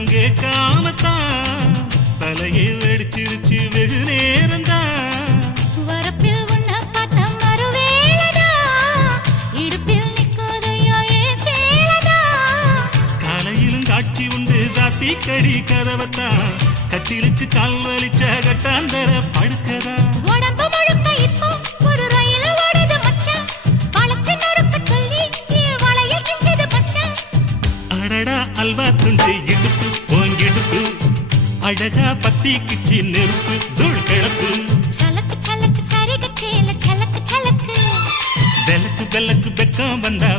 நான் கேட்காமத்தான் தலையில் அடிச்சிருச்சு வெகு நேரம் தான் காட்சி உண்டு சாத்தி கடி கதவத்தான். கத்திலுக்கு கால் வலிச்ச கட்டாந்த அடடா அல்வா துண்டு இடுப்பு போங்கிடுப்பு அழகா பத்தி கிச்சி நெருப்பு தூள் கிளப்பு சலக்கு சலக்கு சரிக சேல சலக்கு சலக்கு. பெலக்கு பெலக்கு பெக்கம் வந்தா